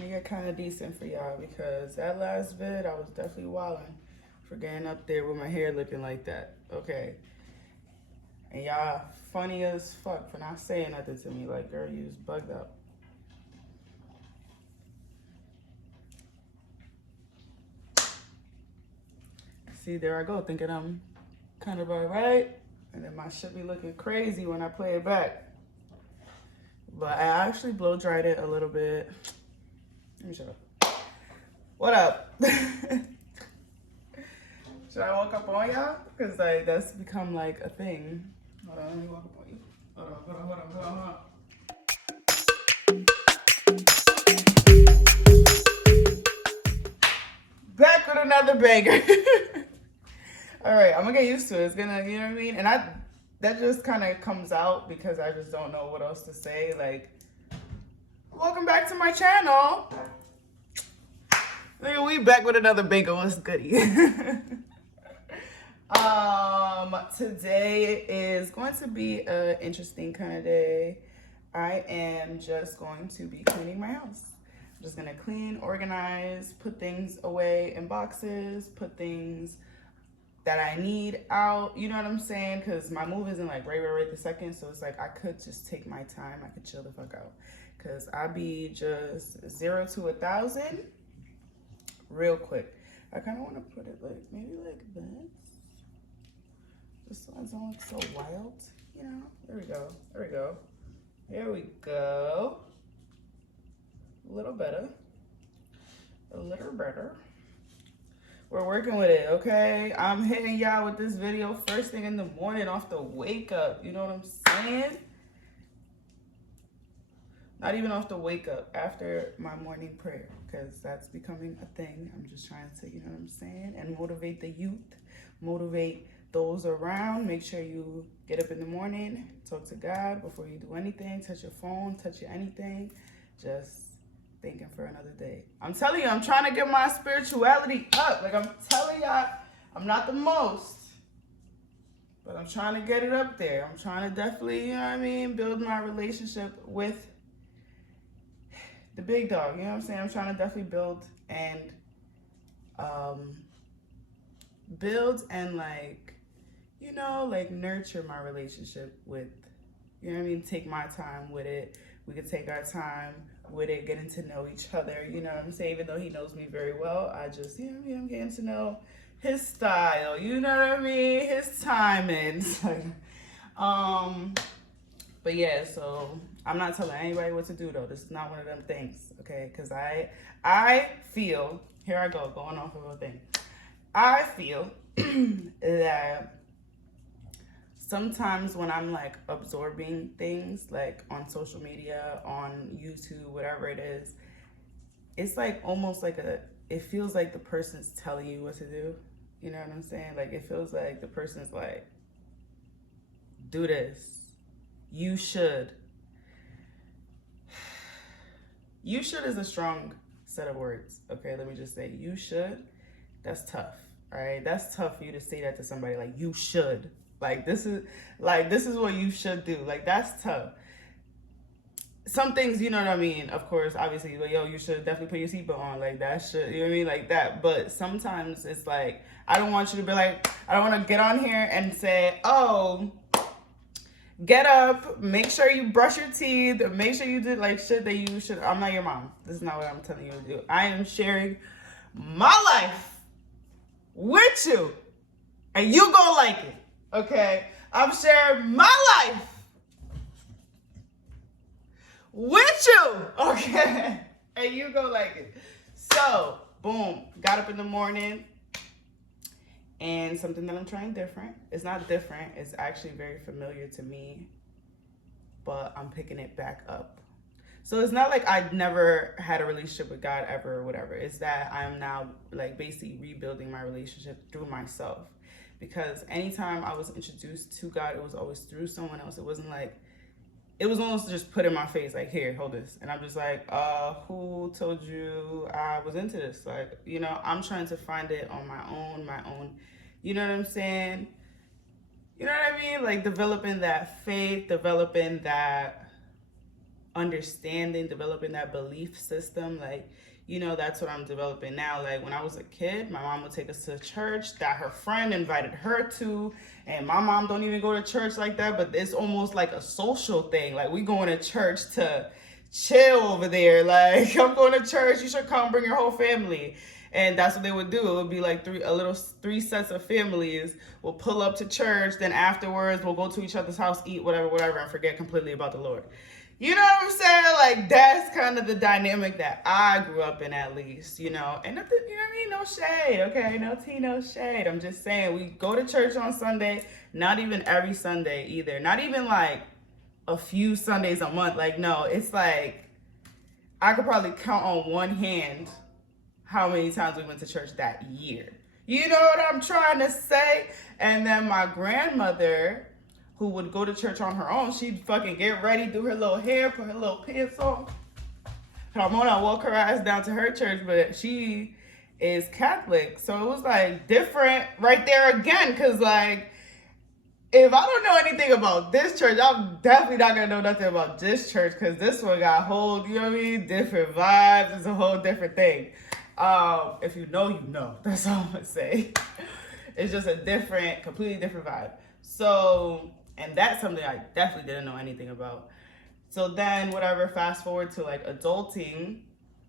me get kind of decent for y'all because that last vid, I was definitely wilding for getting up there with my hair looking like that. Okay. And y'all funny as fuck for not saying nothing to me. Like, girl, you was bugged up. See, there I go, thinking I'm kind of alright. And then my shit be looking crazy when I play it back. But I actually blow dried it a little bit. Let me shut up. What up? Should I walk up on y'all? Because like that's become like a thing. Hold on, let me walk up on you. Hold on. Back with another banger. All right, I'm gonna get used to it. It's gonna, you know what I mean? And that just kind of comes out because I just don't know what else to say. Like, welcome back to my channel. We back with another banger. What's goodie? Today is going to be an interesting kind of day. I am just going to be cleaning my house. I'm just gonna clean, organize, put things away in boxes, put things that I need out, you know what I'm saying? Because my move isn't like right this second, so it's like I could just take my time. I could chill the fuck out. Because I be just 0 to 1,000 real quick. I kind of want to put it like, maybe like this. Just so it doesn't look so wild, you know? There we go. Here we go. A little better. We're working with it, okay? I'm hitting y'all with this video first thing in the morning off the wake up. You know what I'm saying? Not even off the wake up, after my morning prayer, because that's becoming a thing. I'm just trying to, you know what I'm saying? And motivate the youth, motivate those around. Make sure you get up in the morning, talk to God before you do anything, touch your phone, touch your anything. Just thinking for another day. I'm telling you, I'm trying to get my spirituality up. Like I'm telling y'all, I'm not the most, but I'm trying to get it up there. I'm trying to definitely, you know what I mean, build my relationship with the big dog. You know what I'm saying? I'm trying to definitely build and like, you know, like nurture my relationship with, you know what I mean? Take my time with it. We could take our time with it, getting to know each other, you know what I'm saying? Even though he knows me very well, I just, you know what I mean? I'm getting to know his style, you know what I mean? His timing. But yeah, so I'm not telling anybody what to do though. This is not one of them things, okay? Because I feel, here I go, going off of a thing. I feel that sometimes when I'm like absorbing things like on social media, on YouTube, whatever it is, it's like almost like it feels like the person's telling you what to do. You know what I'm saying? Like it feels like the person's like, do this. You should. You should is a strong set of words. Okay, let me just say, you should. That's tough. All right, that's tough for you to say that to somebody. Like you should. Like this is what you should do. Like that's tough. Some things, you know what I mean? Of course, obviously, like, yo, you should definitely put your seatbelt on. Like that shit, you know what I mean? Like that. But sometimes it's like, I don't want you to be like, I don't want to get on here and say, oh, get up, make sure you brush your teeth, make sure you did like shit that you should. I'm not your mom. This is not what I'm telling you to do. I am sharing my life with you, and you gonna like it, okay? I'm sharing my life with you, okay? And you gonna like it. So, boom, got up in the morning, and something that I'm trying different. It's not different, it's actually very familiar to me, but I'm picking it back up. So it's not like I'd never had a relationship with God ever or whatever. It's that I'm now like basically rebuilding my relationship through myself. Because anytime I was introduced to God, it was always through someone else. It wasn't like, it was almost just put in my face, like, here, hold this. And I'm just like, who told you I was into this? Like, you know, I'm trying to find it on my own, you know what I'm saying? You know what I mean? Like developing that faith, developing that understanding, developing that belief system. Like, that's what I'm developing now. Like when I was a kid, my mom would take us to church that her friend invited her to. And my mom don't even go to church like that, but it's almost like a social thing. Like we going to church to chill over there. Like, I'm going to church, you should come bring your whole family. And that's what they would do. It would be like three sets of families will pull up to church. Then afterwards, we'll go to each other's house, eat whatever, and forget completely about the Lord. You know what I'm saying? Like, that's kind of the dynamic that I grew up in, at least, And nothing, you know what I mean? No shade, okay? No tea, no shade. I'm just saying, we go to church on Sunday, not even every Sunday either. Not even like a few Sundays a month. Like, no, it's like, I could probably count on one hand how many times we went to church that year. You know what I'm trying to say? And then my grandmother, who would go to church on her own, she'd fucking get ready, do her little hair, put her little pants on, come on, I walk her ass down to her church, but she is Catholic. So it was like different right there again, because like, if I don't know anything about this church, I'm definitely not gonna know nothing about this church, because this one got whole, you know what I mean, different vibes. It's a whole different thing. If you know, you know. That's all I'm gonna say. It's just a completely different vibe. So, and that's something I definitely didn't know anything about. So then, fast forward to like adulting,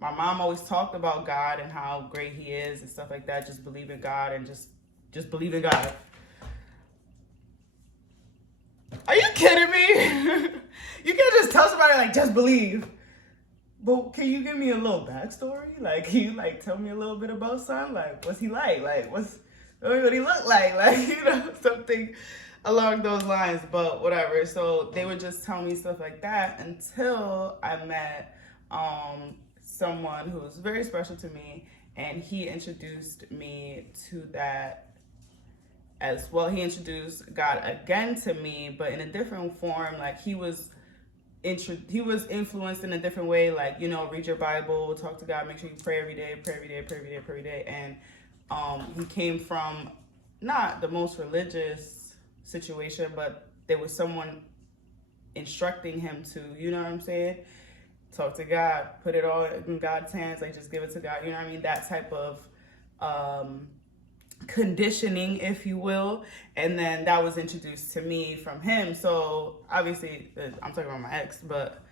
my mom always talked about God and how great he is and stuff like that. Just believe in God and just believe in God. Are you kidding me? You can't just tell somebody like, just believe. But can you give me a little backstory? Like, can you like tell me a little bit about son? Like, what's he like? Like, what he look like? Like, something along those lines, but whatever. So they would just tell me stuff like that until I met someone who was very special to me, and he introduced me to that as well. He introduced God again to me, but in a different form. Like he was influenced in a different way. Like, read your Bible, talk to God, make sure you pray every day. And he came from not the most religious situation, but there was someone instructing him to, you know what I'm saying? Talk to God, put it all in God's hands, like just give it to God, you know what I mean? That type of conditioning, if you will. And then that was introduced to me from him. So obviously, I'm talking about my ex, but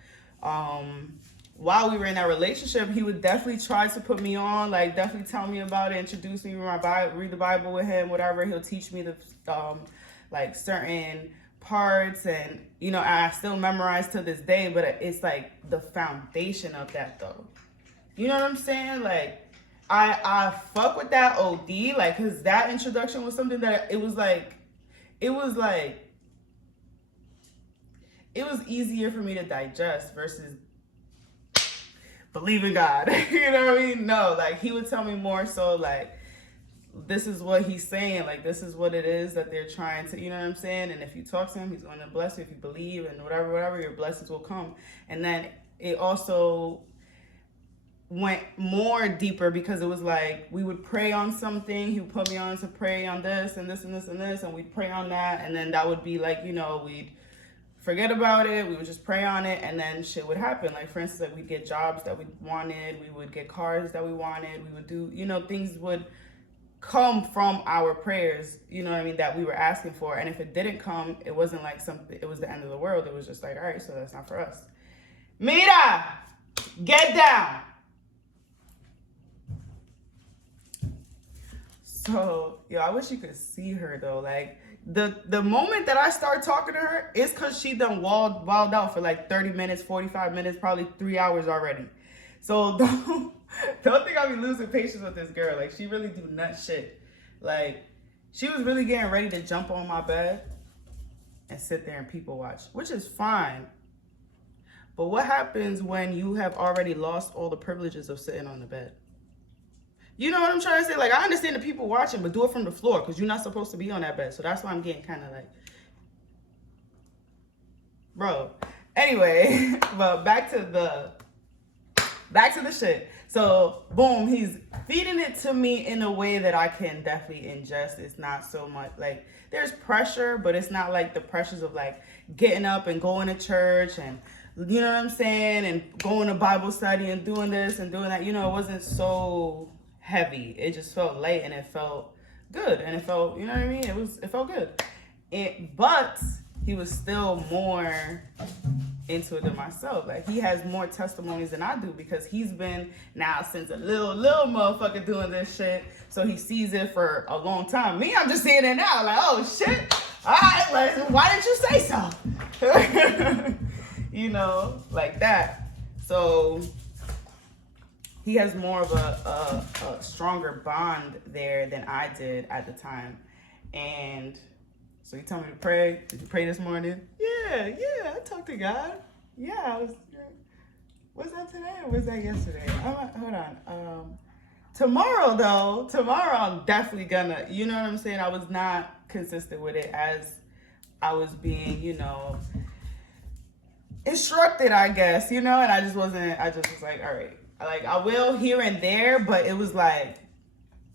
while we were in that relationship, he would definitely try to put me on, like definitely tell me about it, introduce me to my Bible, read the Bible with him, whatever. He'll teach me the like certain parts, and I still memorize to this day, but it's like the foundation of that though. You know what I'm saying? Like, I fuck with that OD, like, cause that introduction was something that it was easier for me to digest versus believe in God. You know what I mean? No, like he would tell me more so like, this is what he's saying, like this is what it is that they're trying to, you know what I'm saying? And if you talk to him, he's going to bless you. If you believe and whatever, your blessings will come. And then it also went more deeper, because it was like we would pray on something, he would put me on to pray on this and this and this and this, and we'd pray on that, and then that would be like, we'd forget about it, we would just pray on it, and then shit would happen. Like, for instance, like we'd get jobs that we wanted, we would get cars that we wanted, we would do, things would come from our prayers, you know what I mean, that we were asking for. And if it didn't come, it wasn't like something, it was the end of the world. It was just like, all right, so that's not for us. Mira, get down. So, I wish you could see her though. Like the moment that I start talking to her, it's cause she done walled out for like 30 minutes, 45 minutes, probably 3 hours already. So don't think I'll be losing patience with this girl. Like, she really do nut shit. Like, she was really getting ready to jump on my bed and sit there and people watch, which is fine. But what happens when you have already lost all the privileges of sitting on the bed? You know what I'm trying to say? Like, I understand the people watching, but do it from the floor, because you're not supposed to be on that bed. So that's why I'm getting kind of like, bro. Anyway, but back to the shit. So boom, he's feeding it to me in a way that I can definitely ingest. It's not so much like, there's pressure, but it's not like the pressures of like getting up and going to church and you know what I'm saying, and going to Bible study and doing this and doing that, you know, it wasn't so heavy. It just felt light and it felt good and it felt, you know what I mean? It felt good. But he was still more into it than myself. Like, he has more testimonies than I do because he's been now since a little motherfucker doing this shit. So he sees it for a long time. Me, I'm just seeing it now. Like, oh shit. All right, like, why didn't you say so? You know, like that. So he has more of a stronger bond there than I did at the time. And so you told me to pray. Did you pray this morning? Yeah, I talked to God. Yeah, was that today or was that yesterday? Hold on. Tomorrow I'm definitely gonna, you know what I'm saying? I was not consistent with it as I was being, you know, instructed, I guess, you know, and I just was like, all right. Like, I will here and there, but it was like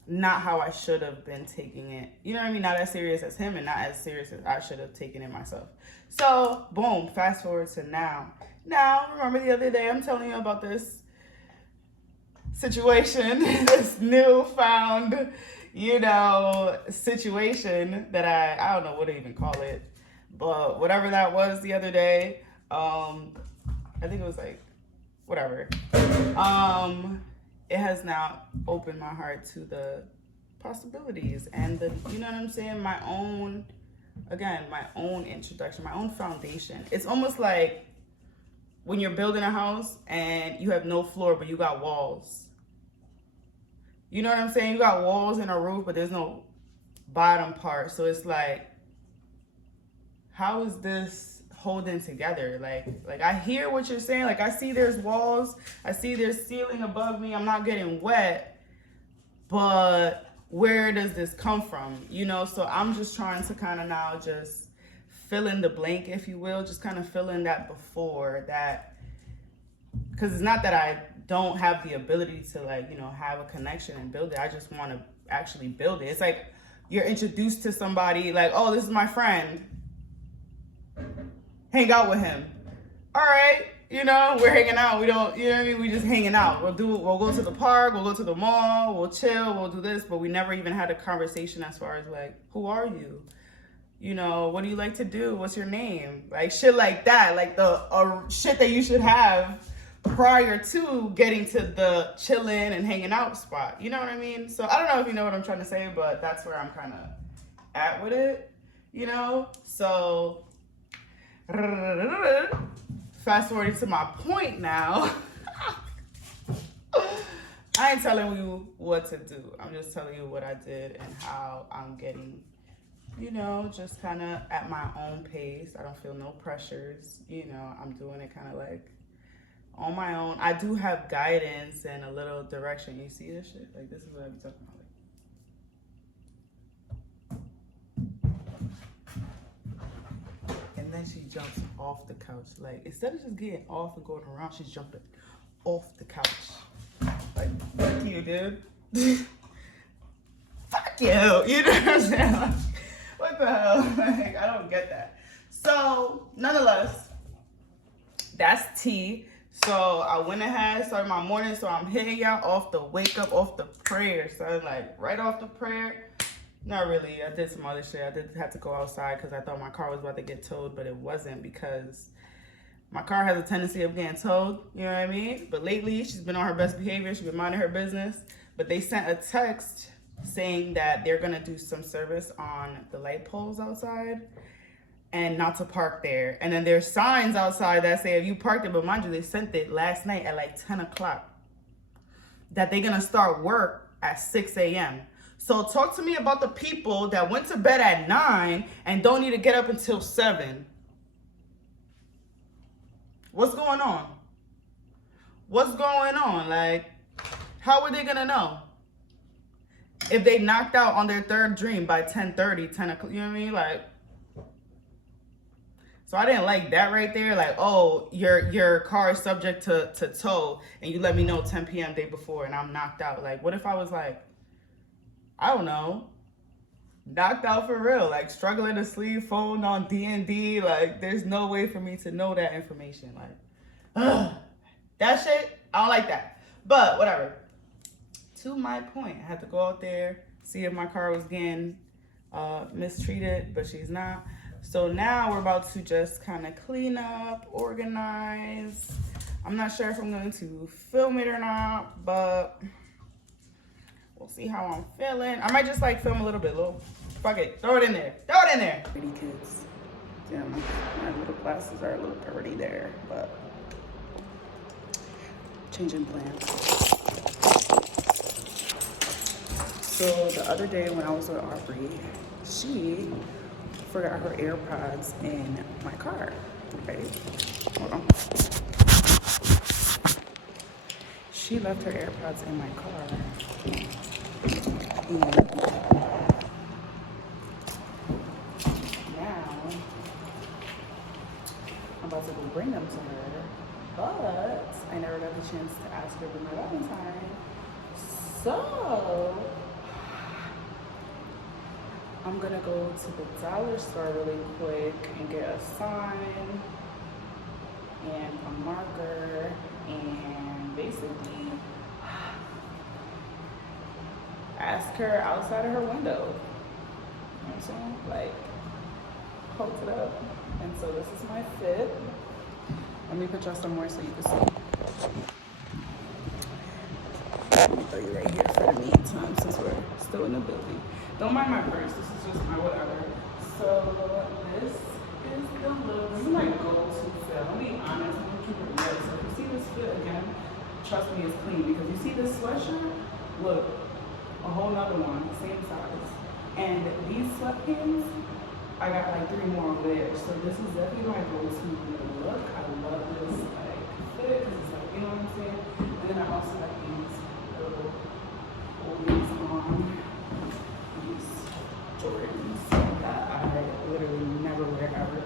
not how I should have been taking it. You know what I mean? Not as serious as him and not as serious as I should have taken it myself. So, boom, fast forward to now. Now, remember the other day, I'm telling you about this situation, this newfound, you know, situation that I don't know what to even call it, but whatever that was the other day, I think it was like, whatever. It has now opened my heart to the possibilities and the, you know what I'm saying, my own introduction, my own foundation. It's almost like when you're building a house and you have no floor, but you got walls. You know what I'm saying? You got walls and a roof, but there's no bottom part. So it's like, how is this holding together? Like I hear what you're saying. Like, I see there's walls, I see there's ceiling above me, I'm not getting wet, but where does this come from? You know, so I'm just trying to kind of now just fill in the blank, if you will, just kind of fill in that before that, because it's not that I don't have the ability to, like, you know, have a connection and build it. I just want to actually build it. It's like you're introduced to somebody, like, oh, this is my friend, hang out with him. All right, you know, we're hanging out. We don't, you know what I mean? We just hanging out. We'll go to the park, we'll go to the mall, we'll chill, we'll do this, but we never even had a conversation as far as, like, who are you? You know, what do you like to do? What's your name? Like, shit like that, like the shit that you should have prior to getting to the chilling and hanging out spot. You know what I mean? So I don't know if you know what I'm trying to say, but that's where I'm kind of at with it, you know? So fast forwarding to my point now. I ain't telling you what to do. I'm just telling you what I did and how I'm getting, you know, just kind of at my own pace. I don't feel no pressures. You know, I'm doing it kind of like on my own. I do have guidance and a little direction. You see this shit? Like, this is what I be talking about. And then she jumps off the couch. Like, instead of just getting off and going around, she's jumping off the couch. Like, fuck you, dude. Fuck you. You know what I'm saying? Like, what the hell? Like, I don't get that. So, nonetheless, that's tea. So I went ahead, started my morning. So I'm hitting y'all off the wake up, off the prayer. So like right off the prayer. Not really. I did some other shit. I did have to go outside because I thought my car was about to get towed, but it wasn't, because my car has a tendency of getting towed. You know what I mean? But lately, she's been on her best behavior. She's been minding her business. But they sent a text saying that they're going to do some service on the light poles outside and not to park there. And then there's signs outside that say if you parked it, but mind you, they sent it last night at like 10 o'clock, that they're gonna start work at 6 a.m. So talk to me about the people that went to bed at 9 and don't need to get up until 7. What's going on? What's going on? Like, how are they gonna know? If they knocked out on their third dream by 10:30, 10 o'clock, you know what I mean? Like, so I didn't like that right there. Like, oh, your car is subject to tow, and you let me know 10 p.m. day before, and I'm knocked out. Like, what if I was like, I don't know, knocked out for real, like struggling to sleep, phone on D&D. Like, there's no way for me to know that information. Like, Ugh. That shit, I don't like that. But whatever. To my point, I had to go out there, see if my car was getting mistreated, but she's not. So now we're about to just kind of clean up, organize. I'm not sure if I'm going to film it or not, but we'll see how I'm feeling. I might just like film a little bit, fuck it, throw it in there, Pretty kids. Yeah, my little glasses are a little dirty there, but changing plans. So the other day when I was with Aubrey, she forgot her AirPods in my car, right? Hold on. She left her AirPods in my car. And now I'm about to go bring them to her, but I never got the chance to ask her for my Valentine. So I'm gonna go to the dollar store really quick and get a sign and a marker and basically ask her outside of her window. You know what I'm saying? Like, hold it up. And so this is my fit. Let me put y'all somewhere so you can see. Let me throw you right here for the meantime since we're still in the building. Don't mind my purse, this is just my whatever. So this is the look. This is my go-to fit. I'll be honest, I'm gonna keep it real. So if you see this fit again, trust me, it's clean. Because you see this sweatshirt, look, a whole nother one, same size. And these sweatpants, I got like 3 more over there. So this is definitely my go-to look. I love this like fit because it's like, you know what I'm saying? And then I also like these little oldies on. Jordans that I literally never wear ever,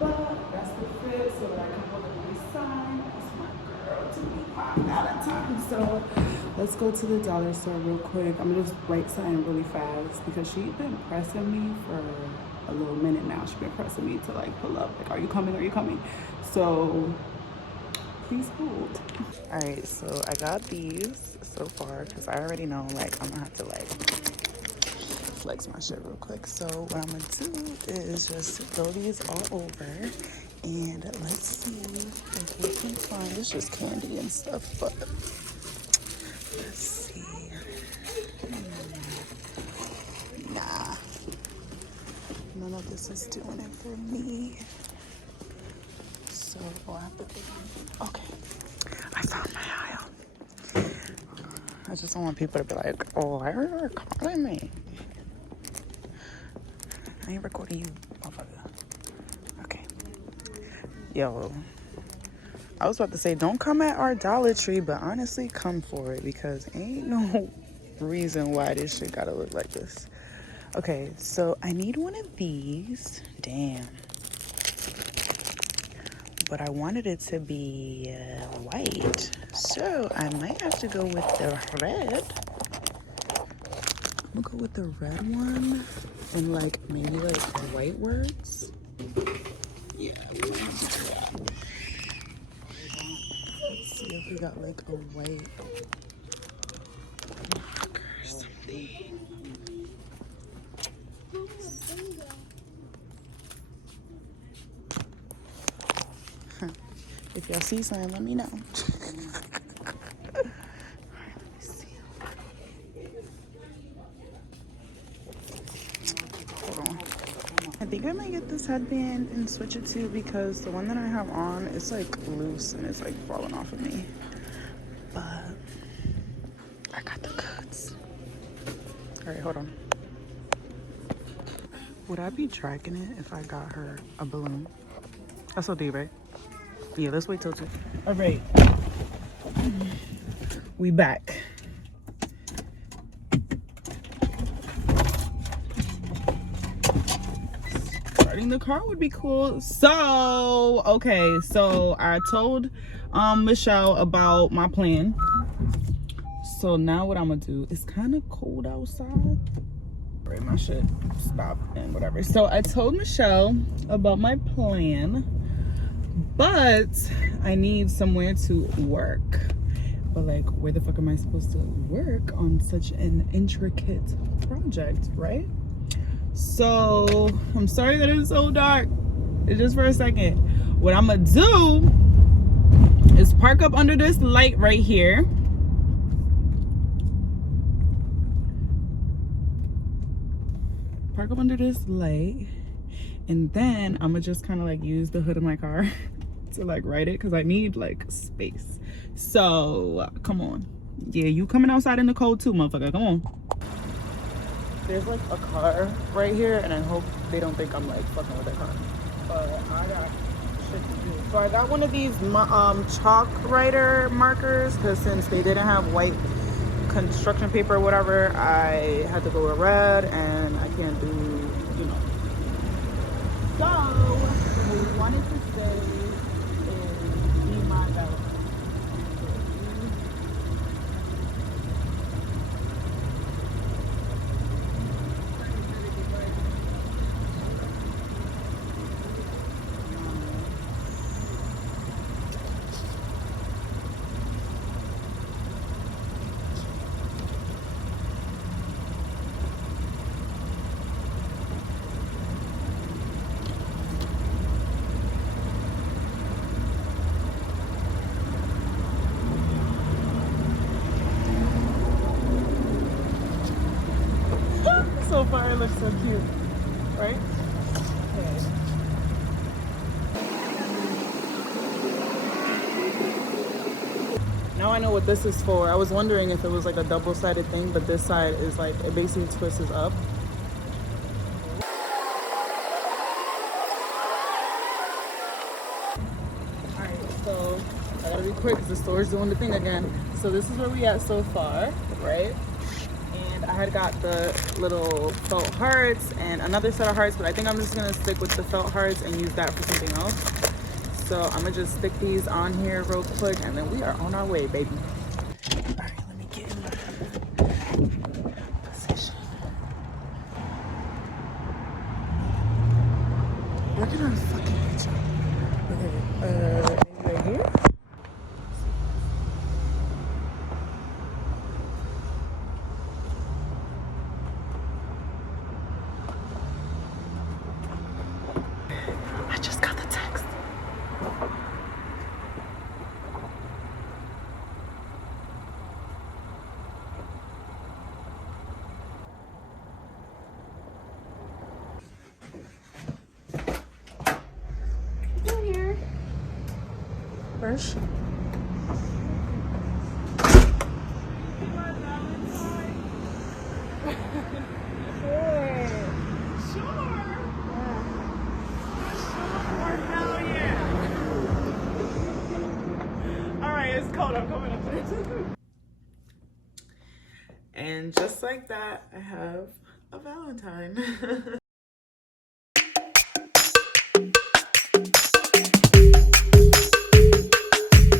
but that's the fit so that I can hold up my sign. That's my girl to be my Valentine. So let's go to the dollar store real quick. I'm gonna just write something really fast because she's been pressing me for a little minute now. She's been pressing me to like pull up, like, are you coming? Are you coming? So please hold. All right, so I got these so far because I already know like I'm gonna have to like flex my shit real quick. So what I'm gonna do is just throw these all over and let's see if we can find, it's just candy and stuff, but let's see. Nah, none of this is doing it for me, so we'll have to okay, I found my aisle. I just don't want people to be like, oh, I heard her calling me. I ain't recording you, motherfucker. Okay. Yo. I was about to say, don't come at our Dollar Tree, but honestly, come for it because ain't no reason why this shit gotta look like this. Okay, so I need one of these. Damn. But I wanted it to be white. So I might have to go with the red. I'm gonna go with the red one. And like maybe like white words. Yeah. Let's see if we got like a white marker or something. If y'all see something, let me know. I think I might get this headband and switch it to because the one that I have on is like loose and it's like falling off of me. But I got the goods. All right, hold on. Would I be dragging it if I got her a balloon? That's OD, right? Yeah, let's wait till 2. All right, we back. Starting the car would be cool. So, okay, so I told Michelle about my plan. So now what I'm gonna do, it's kind of cold outside. Right, my shit stopped and whatever. So I told Michelle about my plan, but I need somewhere to work. But like, where the fuck am I supposed to work on such an intricate project, right? So I'm sorry that it's so dark. It's just for a second. What I'm gonna do is park up under this light right here. Park up under this light, and then I'm gonna just kind of like use the hood of my car to like write it, because I need like space. So come on. Yeah, you coming outside in the cold too, motherfucker. Come on. There's like a car right here, and I hope they don't think I'm like fucking with that car. But I got shit to do. So I got one of these chalk writer markers, because since they didn't have white construction paper or whatever, I had to go with red, and I can't do, you know. So what we wanted to say is be my Valentine. So far it looks so cute, right? Okay. Now I know what this is for. I was wondering if it was like a double-sided thing, but this side is like, it basically twists up. Alright, so I gotta be quick because the store's doing the thing again. So this is where we at so far, right? And I had got the little felt hearts and another set of hearts, but I think I'm just gonna stick with the felt hearts and use that for something else. So I'm gonna just stick these on here real quick, and then we are on our way, baby. All right, let me get in my position. Where can I fucking picture? Okay, maybe right here? I just got the text. You here? First. It's cold. I'm coming up there. And just like that, I have a Valentine.